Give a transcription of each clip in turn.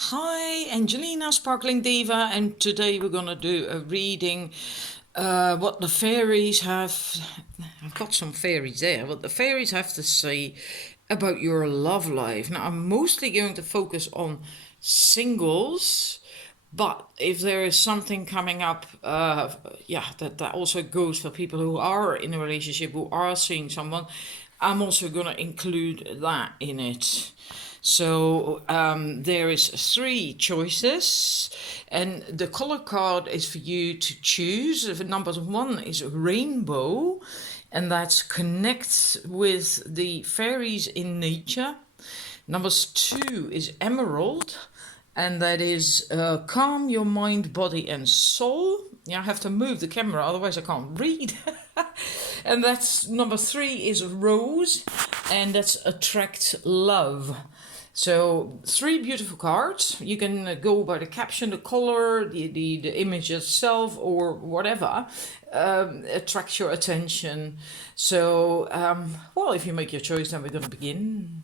Hi, Angelina, Sparkling Diva, and today we're gonna do a reading. What the fairies have. I've got some fairies there. What the fairies have to say about your love life. Now, I'm mostly going to focus on singles, but if there is something coming up, that also goes for people who are in a relationship, who are seeing someone. I'm also gonna include that in it. So there is three choices, and the color card is for you to choose. Number one is rainbow, and that connects with the fairies in nature. Number two is emerald, and that is calm your mind, body, and soul. Yeah, I have to move the camera, otherwise I can't read. And that's number three is rose, and that's attract love. So three beautiful cards. You can go by the caption, the color, the image itself, or whatever attracts your attention. So, if you make your choice, then we're going to begin.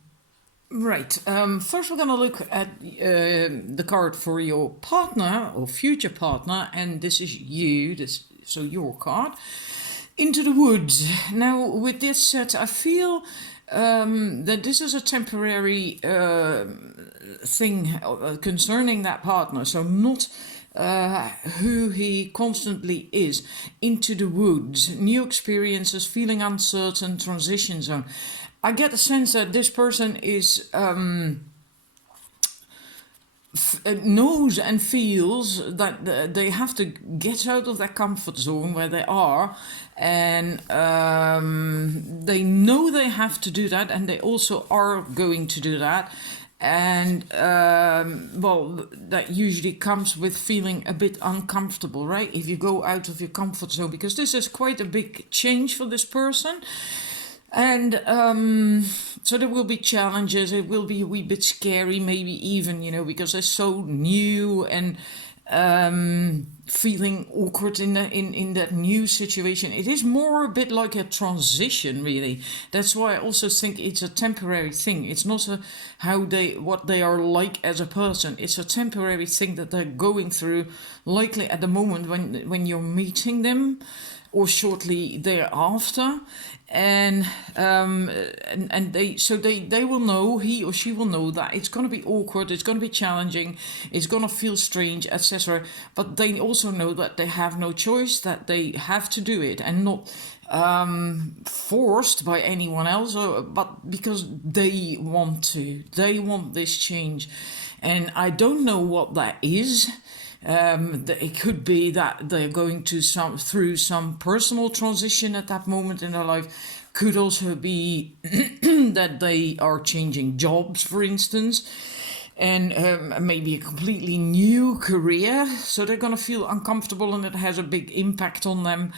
Right. First, we're going to look at the card for your partner or future partner, and this is you. So your card. Into the woods. Now, with this set, I feel that this is a temporary thing concerning that partner. So not who he constantly is. Into the woods, new experiences, feeling uncertain, transition zone. I get the sense that this person is knows and feels that they have to get out of their comfort zone where they are, and they know they have to do that, and they also are going to do that. And that usually comes with feeling a bit uncomfortable, right? If you go out of your comfort zone, because this is quite a big change for this person. And so there will be challenges. It will be a wee bit scary, maybe even, because they're so new and feeling awkward in that new situation. It is more a bit like a transition, really. That's why I also think it's a temporary thing. It's not what they are like as a person. It's a temporary thing that they're going through, likely at the moment when you're meeting them, or shortly thereafter. And they will know, he or she will know, that it's going to be awkward, it's going to be challenging, it's going to feel strange, etc. But they also know that they have no choice, that they have to do it, and not forced by anyone else, but because they want this change. And I don't know what that is. It could be that they're going through some personal transition at that moment in their life. Could also be that they are changing jobs, for instance, and maybe a completely new career. So they're going to feel uncomfortable, and it has a big impact on them.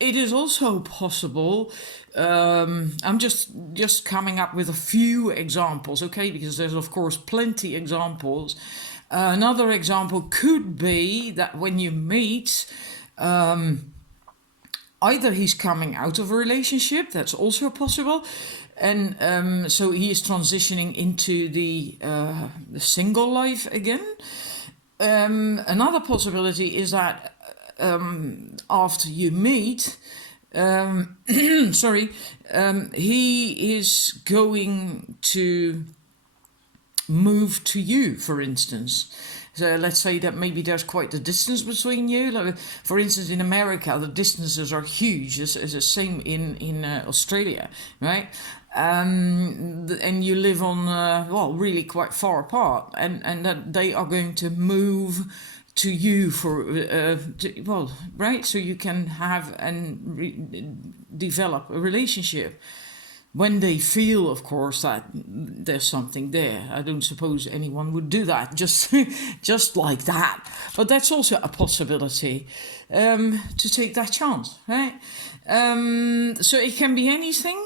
It is also possible. I'm just coming up with a few examples, okay? Because there's of course plenty examples. Another example could be that when you meet, either he's coming out of a relationship, that's also possible, and so he is transitioning into the single life again. Another possibility is that after you meet, he is going to move to you, for instance. So let's say that maybe there's quite a distance between you. Like, for instance, in America, the distances are huge. It's the same in Australia, right? And you live on, really quite far apart, and that they are going to move to you right? So you can have and develop a relationship. When they feel, of course, that there's something there. I don't suppose anyone would do that just like that. But that's also a possibility, to take that chance, right? So it can be anything,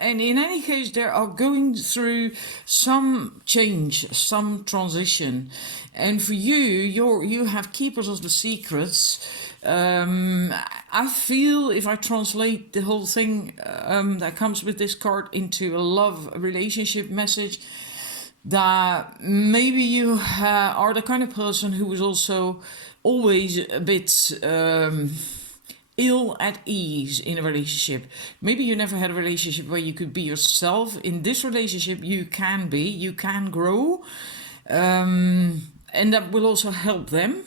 and in any case, they are going through some change, some transition. And for you have keepers of the secrets. I feel, if I translate the whole thing that comes with this card into a love relationship message, that maybe you are the kind of person who is also always a bit ill at ease in a relationship. Maybe you never had a relationship where you could be yourself. In this relationship, you can grow, and that will also help them.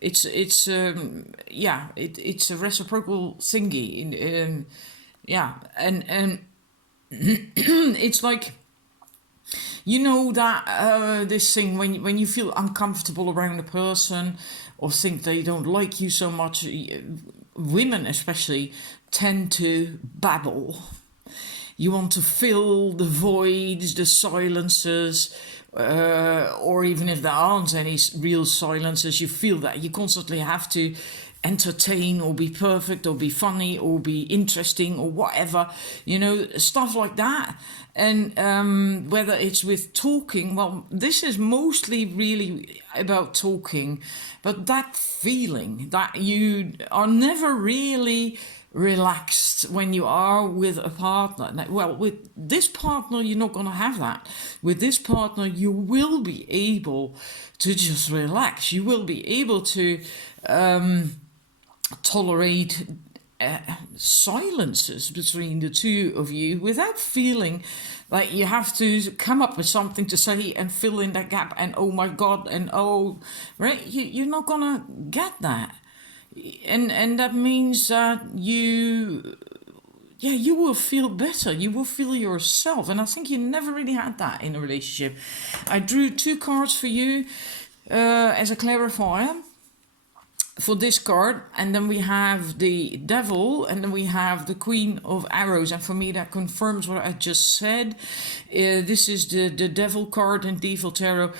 It's it's a reciprocal thingy. And it's like, you know, that this thing when you feel uncomfortable around a person or think they don't like you so much, women especially tend to babble. You want to fill the voids, the silences, or even if there aren't any real silences, you feel that you constantly have to entertain or be perfect or be funny or be interesting or whatever, you know, stuff like that. And whether it's with talking, well, this is mostly really about talking, but that feeling that you are never really relaxed when you are with a partner. Well, with this partner, you're not going to have that. With this partner, you will be able to just relax. You will be able to tolerate silences between the two of you without feeling like you have to come up with something to say and fill in that gap and oh my god and oh, right, you're not gonna get that. And that means that you will feel better, you will feel yourself, and I think you never really had that in a relationship. I drew 2 cards for you as a clarifier for this card, and then we have the Devil, and then we have the Queen of Arrows, and for me that confirms what I just said. This is the Devil card in Devil Tarot.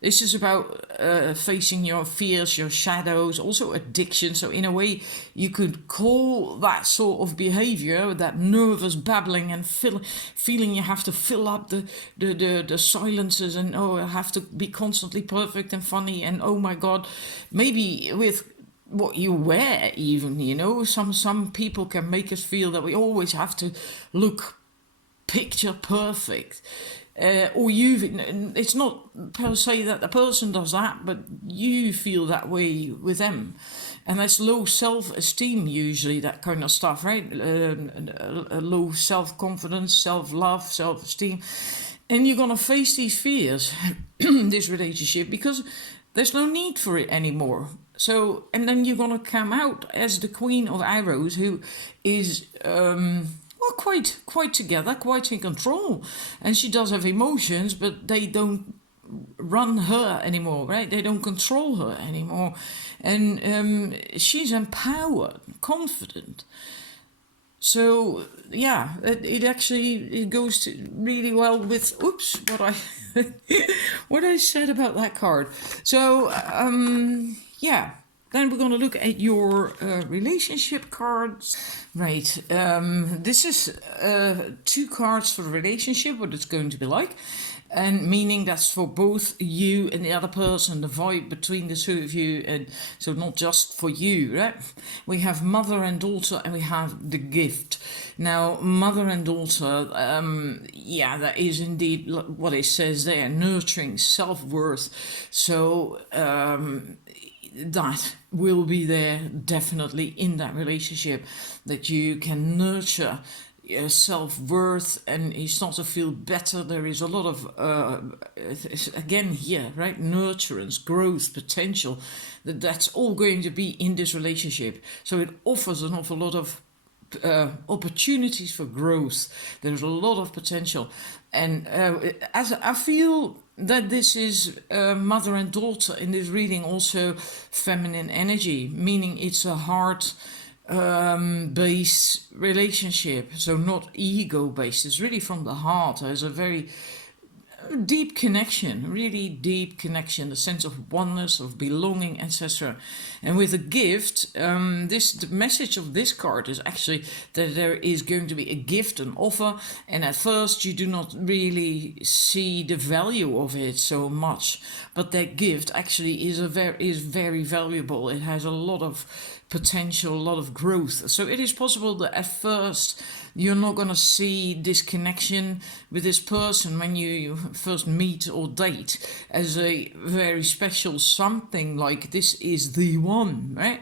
This is about facing your fears, your shadows, also addiction. So in a way, you could call that sort of behavior, that nervous babbling and feeling you have to fill up the silences and I have to be constantly perfect and funny and oh my God, maybe with what you wear even, you know, some people can make us feel that we always have to look picture perfect. It's not per se that the person does that, but you feel that way with them. And that's low self-esteem usually, that kind of stuff, right? Low self-confidence, self-love, self-esteem. And you're going to face these fears in this relationship because there's no need for it anymore. So, and then you're going to come out as the Queen of Arrows, who is quite together, quite in control, and she does have emotions, but they don't run her anymore, right? They don't control her anymore, and she's empowered, confident. So yeah, it actually goes really well with what I what I said about that card. So yeah. Then we're going to look at your relationship cards. Right, this is 2 cards for the relationship, what it's going to be like. And meaning that's for both you and the other person, the vibe between the 2 of you. And so not just for you, right? We have mother and daughter, and we have the gift. Now, mother and daughter, that is indeed what it says there, nurturing, self-worth. So that will be there definitely in that relationship, that you can nurture your self-worth and you start to feel better. There is a lot of again here, right, nurturance, growth, potential, that's all going to be in this relationship. So it offers an awful lot of opportunities for growth. There's a lot of potential, and as I feel that this is mother and daughter in this reading, also feminine energy, meaning it's a heart based relationship, so not ego based. It's really from the heart. There's a very deep connection, really deep connection, the sense of oneness, of belonging, etc. And with a gift, the message of this card is actually that there is going to be a gift, an offer, and at first you do not really see the value of it so much, but that gift actually is very valuable. It has a lot of potential, a lot of growth. So it is possible that at first You're not going to see this connection with this person when you first meet or date as a very special something, like this is the one, right?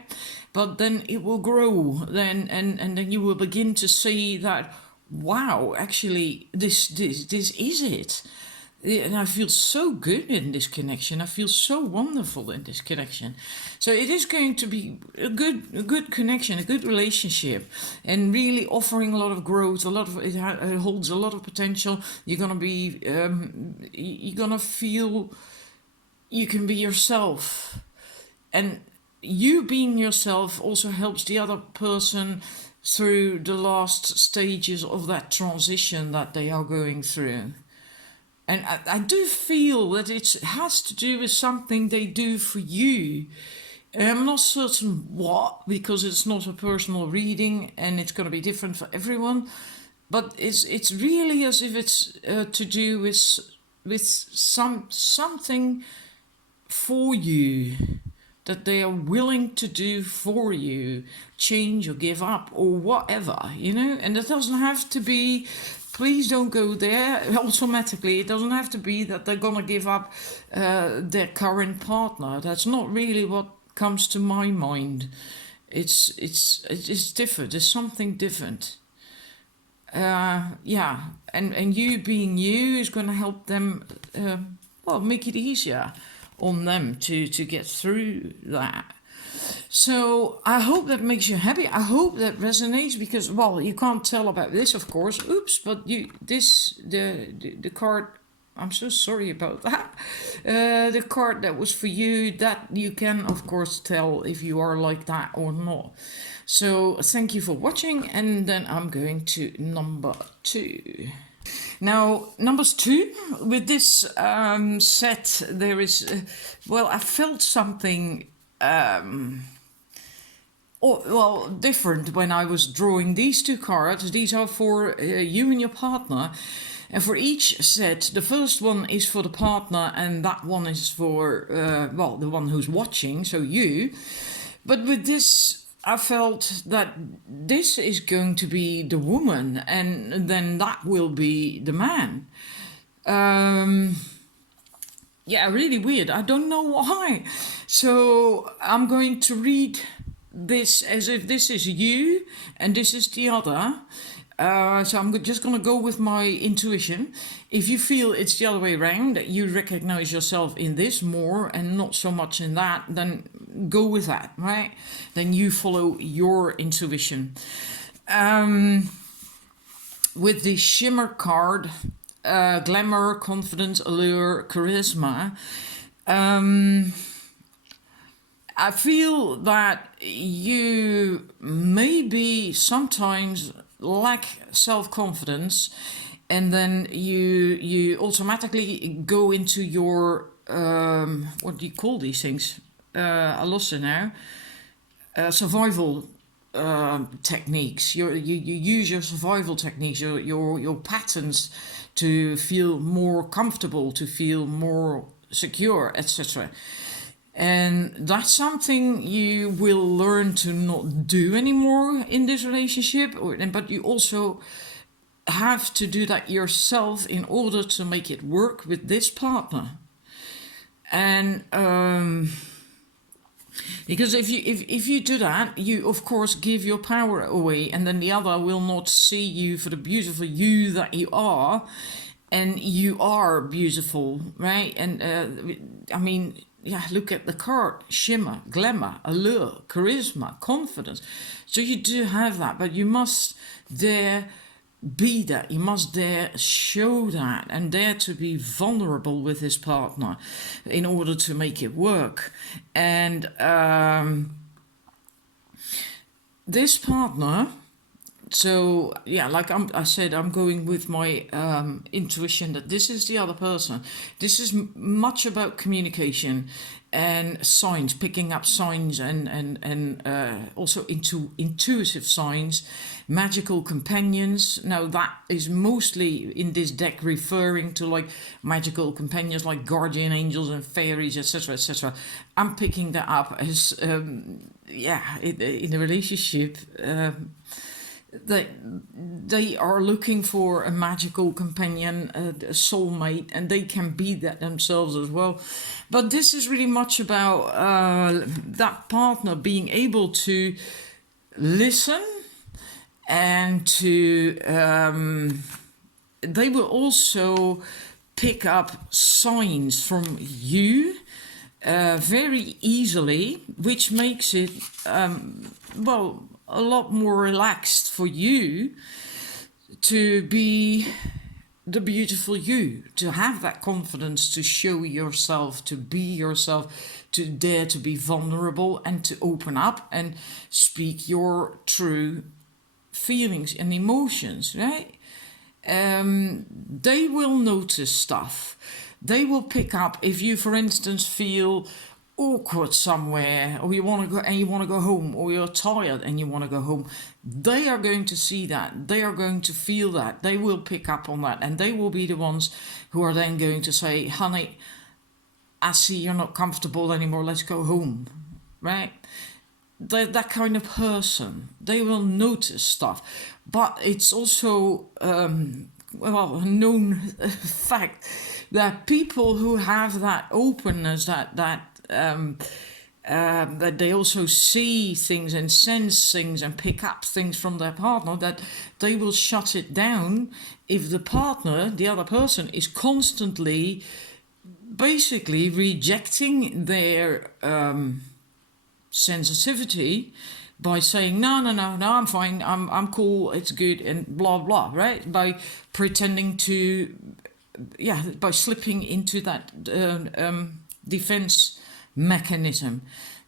But then it will grow, and then you will begin to see that, wow, actually this is it. And I feel so good in this connection. I feel so wonderful in this connection. So it is going to be a good connection, a good relationship, and really offering a lot of growth. It holds a lot of potential. You're gonna be, you're gonna feel you can be yourself, and you being yourself also helps the other person through the last stages of that transition that they are going through. And I do feel that it has to do with something they do for you. And I'm not certain what, because it's not a personal reading and it's going to be different for everyone. But it's really as if it's to do with something for you that they are willing to do for you, change or give up or whatever, you know. And it doesn't have to be. Please don't go there automatically. It doesn't have to be that they're gonna give up their current partner. That's not really what comes to my mind. It's different. There's something different. Yeah, and you being you is going to help them. Make it easier on them to get through that. So I hope that makes you happy. I hope that resonates, because, well, you can't tell about this, of course. Oops, but the card. I'm so sorry about that. The card that was for you, that you can, of course, tell if you are like that or not. So thank you for watching, and then I'm going to number 2. Now, numbers 2, with this set, there is, I felt something different when I was drawing these 2 cards. These are for you and your partner. And for each set, the first one is for the partner, and that one is for, the one who's watching, so you. But with this, I felt that this is going to be the woman, and then that will be the man. Really weird. I don't know why. So I'm going to read this as if this is you and this is the other. So I'm just going to go with my intuition. If you feel it's the other way around, that you recognize yourself in this more and not so much in that, then go with that, right? Then you follow your intuition. With the shimmer card, glamour, confidence, allure, charisma, I feel that you maybe sometimes lack self-confidence, and then you automatically go into your what do you call these things? I lost it now. Survival techniques. You use your survival techniques, your patterns, to feel more comfortable, to feel more secure, etc. And that's something you will learn to not do anymore in this relationship. But you also have to do that yourself in order to make it work with this partner. And because if you do that, you of course give your power away, and then the other will not see you for the beautiful you that you are, and you are beautiful, right? And look at the card: shimmer, glamour, allure, charisma, confidence. So you do have that, but you must dare be that. You must dare show that, and dare to be vulnerable with his partner in order to make it work. And this partner, so I said, I'm going with my intuition that this is the other person. This is much about communication and signs, picking up signs, and also intuitive signs, magical companions. Now that is mostly in this deck referring to like magical companions like guardian angels and fairies, etc., etc. I'm picking that up as in a relationship. they are looking for a magical companion, a soulmate, and they can be that themselves as well. But this is really much about that partner being able to listen and to they will also pick up signs from you very easily, which makes it well, a lot more relaxed for you to be the beautiful you, to have that confidence to show yourself, to be yourself, to dare to be vulnerable and to open up and speak your true feelings and emotions, right? They will notice stuff. They will pick up if you, for instance, feel awkward somewhere, or you want to go and you want to go home, or you're tired and you want to go home. They are going to see that. They are going to feel that. They will pick up on that, and they will be the ones who are then going to say, "Honey, I see you're not comfortable anymore. Let's go home," right? That kind of person. They will notice stuff, but it's also well, a known fact that people who have that openness, that they also see things and sense things and pick up things from their partner, that they will shut it down if the partner, the other person, is constantly basically rejecting their sensitivity by saying no, I'm fine, I'm cool, it's good, and blah blah, right? By pretending to, by slipping into that defense mechanism,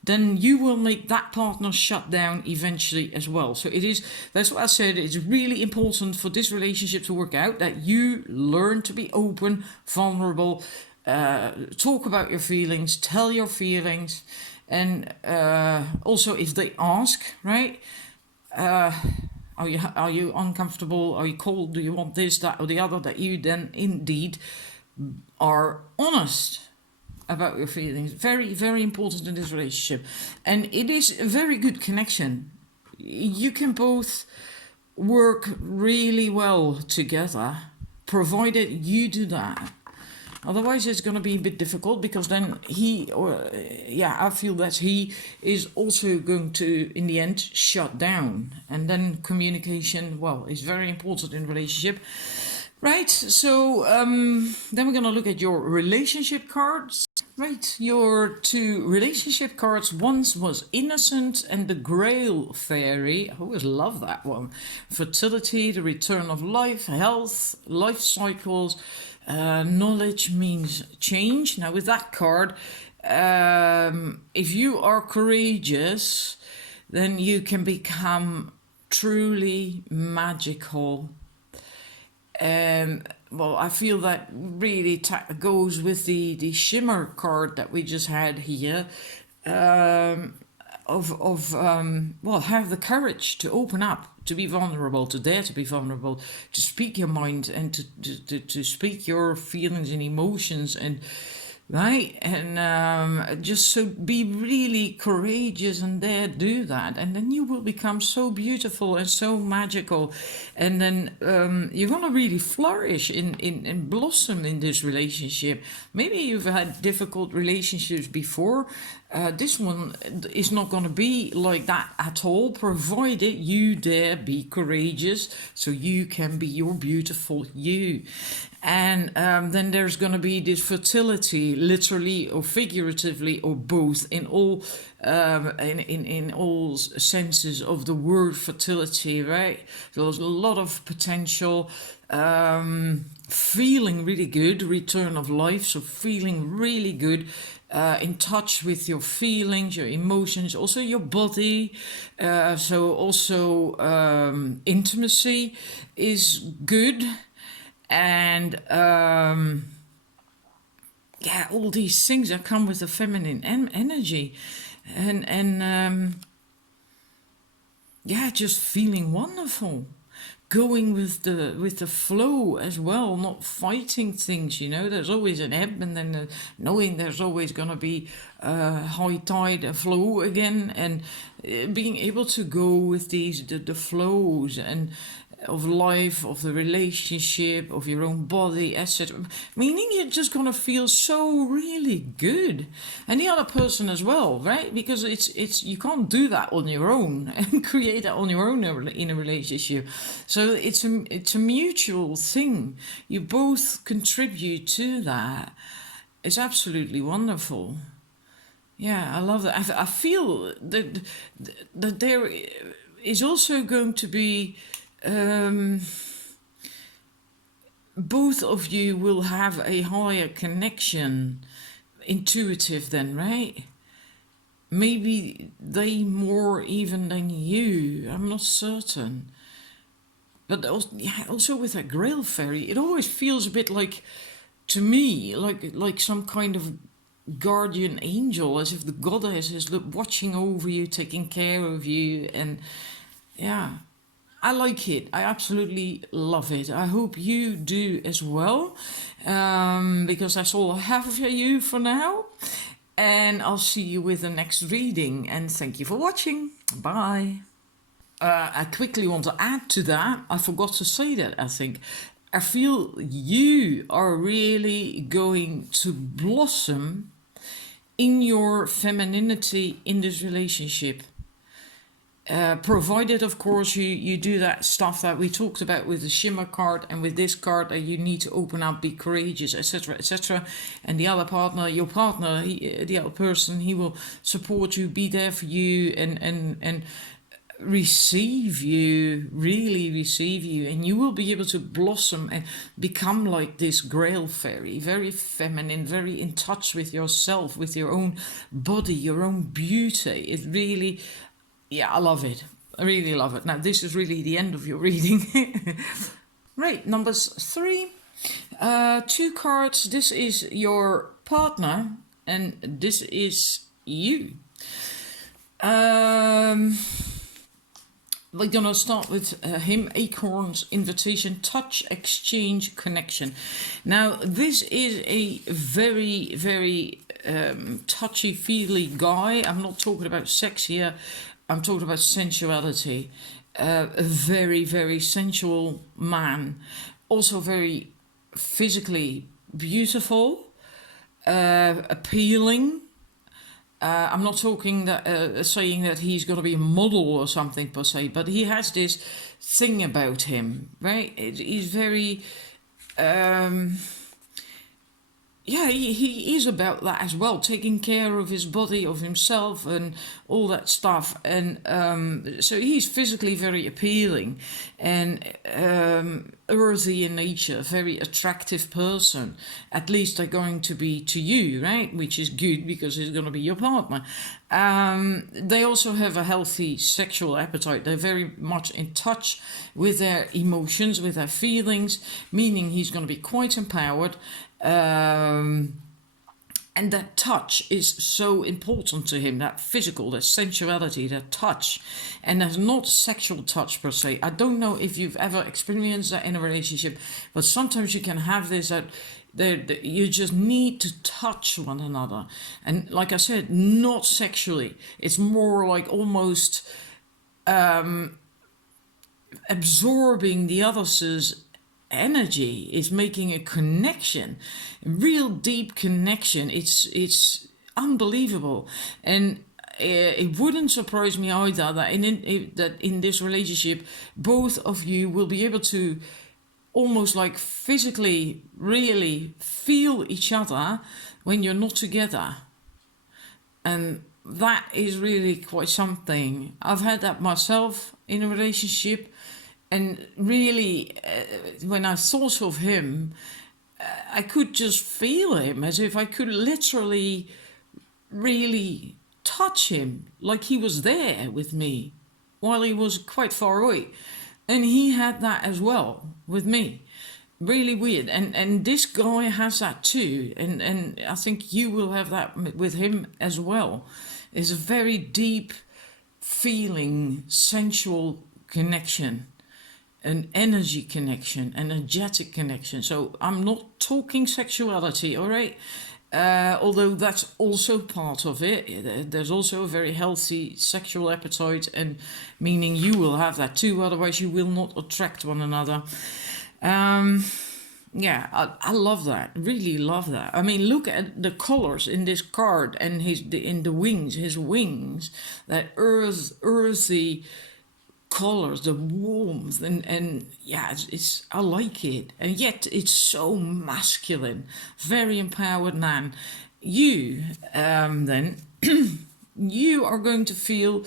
then you will make that partner shut down eventually as well. So that's what I said, it's really important for this relationship to work out, that you learn to be open, vulnerable, talk about your feelings, tell your feelings, and also if they ask, right, are you uncomfortable, are you cold, do you want this, that or the other, that you then indeed are honest about your feelings. Very, very important in this relationship. And it is a very good connection. You can both work really well together, provided you do that. Otherwise, it's going to be a bit difficult, because then I feel that he is also going to, in the end, shut down. And then communication, well, is very important in a relationship. Right, so then we're going to look at your relationship cards. Right, your two relationship cards. Once was Innocent and the Grail Fairy. I always love that one. Fertility, the return of life, health, life cycles. Knowledge means change. Now with that card, if you are courageous, then you can become truly magical. Well, I feel that really goes with the shimmer card that we just had here. Have the courage to open up, to be vulnerable, to dare to be vulnerable, to speak your mind, and to speak your feelings and emotions, and right, and just so be really courageous and dare do that, and then you will become so beautiful and so magical, and then you're gonna really flourish in blossom in this relationship. Maybe you've had difficult relationships before. This one is not going to be like that at all, provided you dare be courageous, so you can be your beautiful you. And then there's going to be this fertility, literally or figuratively or both, in all in all senses of the word fertility, right? There's a lot of potential. Feeling really good, return of life, so feeling really good. In touch with your feelings, your emotions, also your body. So also intimacy is good. And all these things that come with the feminine energy. And just feeling wonderful. going with the flow as well, not fighting things. There's always an ebb, and then knowing there's always going to be high tide and flow again, and being able to go with the flows and of life, of the relationship, of your own body, etc. Meaning you're just gonna feel so really good, and the other person as well, right? Because it's you can't do that on your own and create that on your own in a relationship. So it's a mutual thing. You both contribute to that. It's absolutely wonderful. Yeah, I love that. I feel that there is also going to be. Both of you will have a higher connection, intuitive then, right? Maybe they more even than you, I'm not certain. But also with a Grail Fairy, it always feels a bit like, to me, like some kind of guardian angel, as if the goddess is watching over you, taking care of you, and yeah. I like it. I absolutely love it. I hope you do as well, because that's all I have for you for now. And I'll see you with the next reading. And thank you for watching. Bye. I quickly want to add to that. I forgot to say that, I think. I feel you are really going to blossom in your femininity in this relationship. Provided, of course, you do that stuff that we talked about with the shimmer card and with this card, that you need to open up, be courageous, etc., etc. And the other partner, your partner, the other person, he will support you, be there for you, and receive you, really receive you, and you will be able to blossom and become like this Grail Fairy, very feminine, very in touch with yourself, with your own body, your own beauty. It really... Yeah, I love it. I really love it. Now, this is really the end of your reading. Right, numbers 3. 2 cards. This is your partner, and this is you. We're going to start with him, Acorn's Invitation, Touch, Exchange, Connection. Now, this is a very, very touchy-feely guy. I'm not talking about sex here. I'm talking about sensuality. A very, very sensual man. Also very physically beautiful, appealing. I'm not talking that saying that he's going to be a model or something per se, but he has this thing about him, right? He's very... he is about that as well, taking care of his body, of himself, and all that stuff. And so he's physically very appealing and earthy in nature, very attractive person. At least they're going to be to you, right? Which is good, because he's going to be your partner. They also have a healthy sexual appetite. They're very much in touch with their emotions, with their feelings, meaning he's going to be quite empowered. And that touch is so important to him, that physical, that sensuality, that touch. And that's not sexual touch per se. I don't know if you've ever experienced that in a relationship, but sometimes you can have this, that you just need to touch one another. And like I said, not sexually. It's more like almost absorbing the other's energy. Is making a connection, a real deep connection. It's unbelievable. And it wouldn't surprise me either that in this relationship both of you will be able to almost like physically really feel each other when you're not together. And that is really quite something. I've had that myself in a relationship. And really, when I thought of him, I could just feel him, as if I could literally really touch him, like he was there with me, while he was quite far away. And he had that as well with me. Really weird. And this guy has that too. And I think you will have that with him as well. It's a very deep feeling, sensual connection. an energy connection, energetic connection. So I'm not talking sexuality, all right? Although that's also part of it. There's also a very healthy sexual appetite, and meaning you will have that too, otherwise you will not attract one another. Yeah, I love that. Really love that. I mean, look at the colors in this card and in the wings, his wings, that earthy colors, the warmth, and yeah, it's I like it, and yet it's so masculine, very empowered man. You then you are going to feel,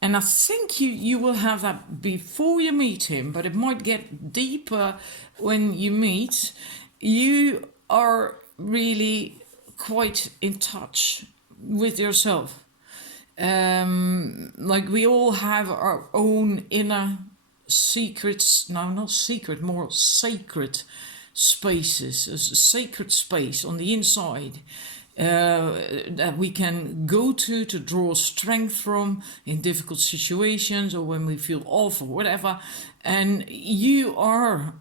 and I think you will have that before you meet him, but it might get deeper when you meet. You are really quite in touch with yourself. Like we all have our own inner secrets, no, not secret, more sacred spaces, a sacred space on the inside that we can go to draw strength from in difficult situations or when we feel off or whatever. And you are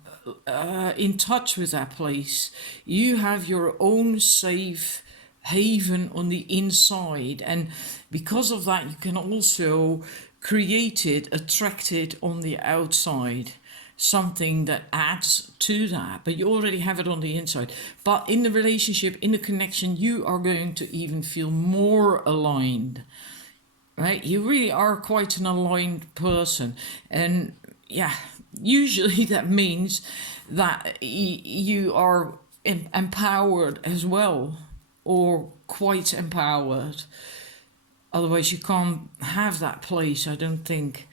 in touch with that place. You have your own safe haven on the inside, and because of that you can also create it, attract it on the outside, something that adds to that, but you already have it on the inside. But in the relationship, in the connection, you are going to even feel more aligned, right? You really are quite an aligned person, and yeah, usually that means that you are empowered as well, or quite empowered. Otherwise you can't have that place, I don't think.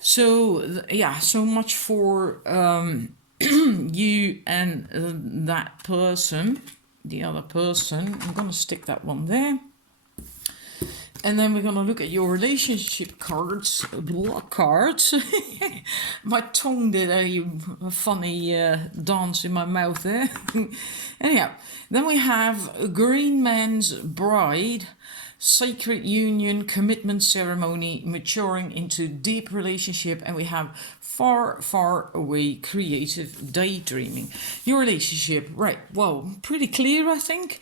So yeah, so much for you and that person, the other person. I'm going to stick that one there. And then we're going to look at your relationship cards, blood cards. My tongue did a funny dance in my mouth there. Anyhow, then we have Green Man's Bride, Sacred Union, Commitment Ceremony, Maturing into Deep Relationship, and we have Far, Far Away, Creative Daydreaming. Your relationship, right, well, pretty clear, I think.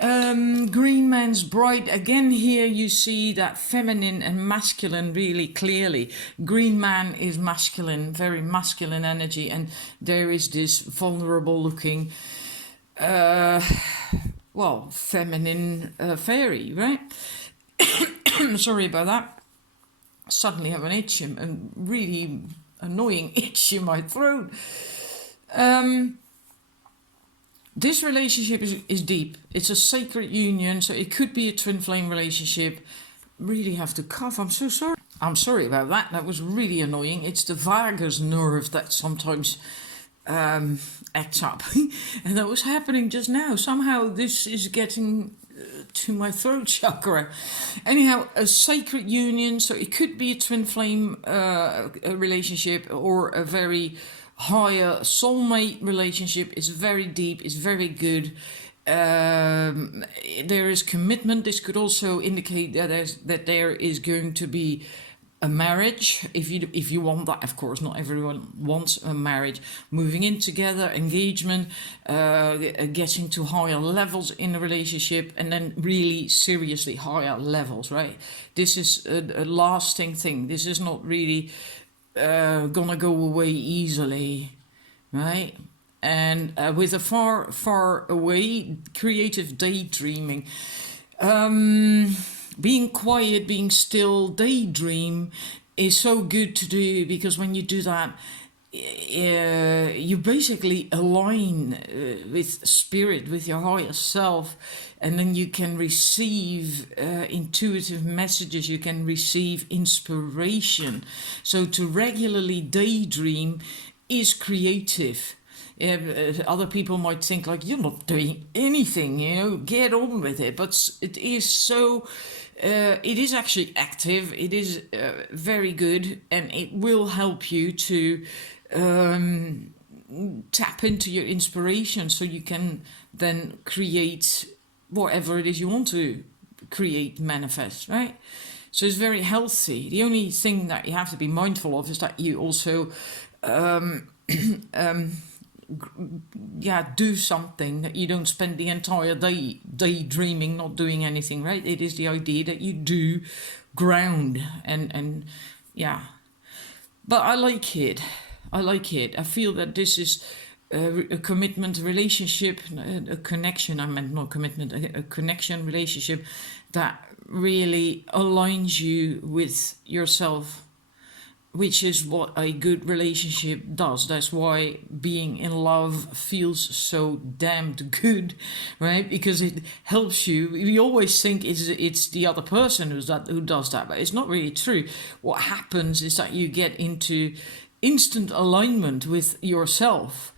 Green Man's Bride, again here you see that feminine and masculine really clearly. Green Man is masculine, very masculine energy, and there is this vulnerable looking feminine fairy, right? Sorry about that. Suddenly have an itch, a really annoying itch in my throat. This relationship is deep. It's a sacred union, so it could be a twin flame relationship. Really have to cough. I'm so sorry. I'm sorry about that. That was really annoying. It's the vagus nerve that sometimes acts up. And that was happening just now. Somehow this is getting to my throat chakra. Anyhow, a sacred union, so it could be a twin flame relationship or a very higher soulmate relationship. Is very deep, is very good. There is commitment. This could also indicate that there is going to be a marriage, if you want that. Of course, not everyone wants a marriage. Moving in together, engagement, getting to higher levels in a relationship, and then really seriously higher levels, right? This is a lasting thing. This is not really gonna go away easily, right? And with a far, far away, creative daydreaming, being quiet, being still, daydream is so good to do, because when you do that, you basically align with spirit, with your higher self, and then you can receive intuitive messages, you can receive inspiration. So to regularly daydream is creative. Other people might think like, you're not doing anything, get on with it. But it is so, it is actually active, it is very good, and it will help you to tap into your inspiration, so you can then create whatever it is you want to create, manifest, right? So it's very healthy. The only thing that you have to be mindful of is that you also do something, that you don't spend the entire day daydreaming, not doing anything, right? It is the idea that you do ground and yeah. But I like it. I like it. I feel that this is a commitment, relationship, a connection. I meant not commitment, a connection, relationship that really aligns you with yourself, which is what a good relationship does. That's why being in love feels so damned good, right? Because it helps you. We always think it's the other person who does that, but it's not really true. What happens is that you get into instant alignment with yourself.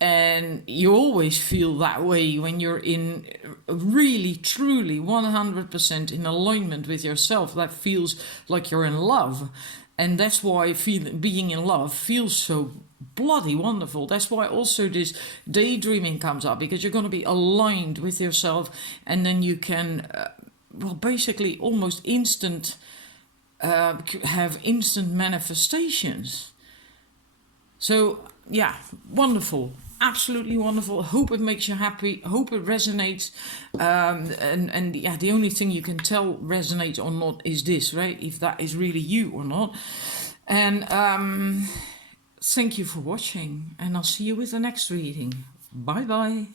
And you always feel that way when you're in really, truly 100% in alignment with yourself. That feels like you're in love. And that's why being in love feels so bloody wonderful. That's why also this daydreaming comes up, because you're going to be aligned with yourself, and then you can, basically almost have instant manifestations. So, yeah, wonderful. Absolutely wonderful. Hope it makes you happy. Hope it resonates. And yeah, the only thing you can tell resonates or not is this, right? If that is really you or not. And thank you for watching. And I'll see you with the next reading. Bye bye.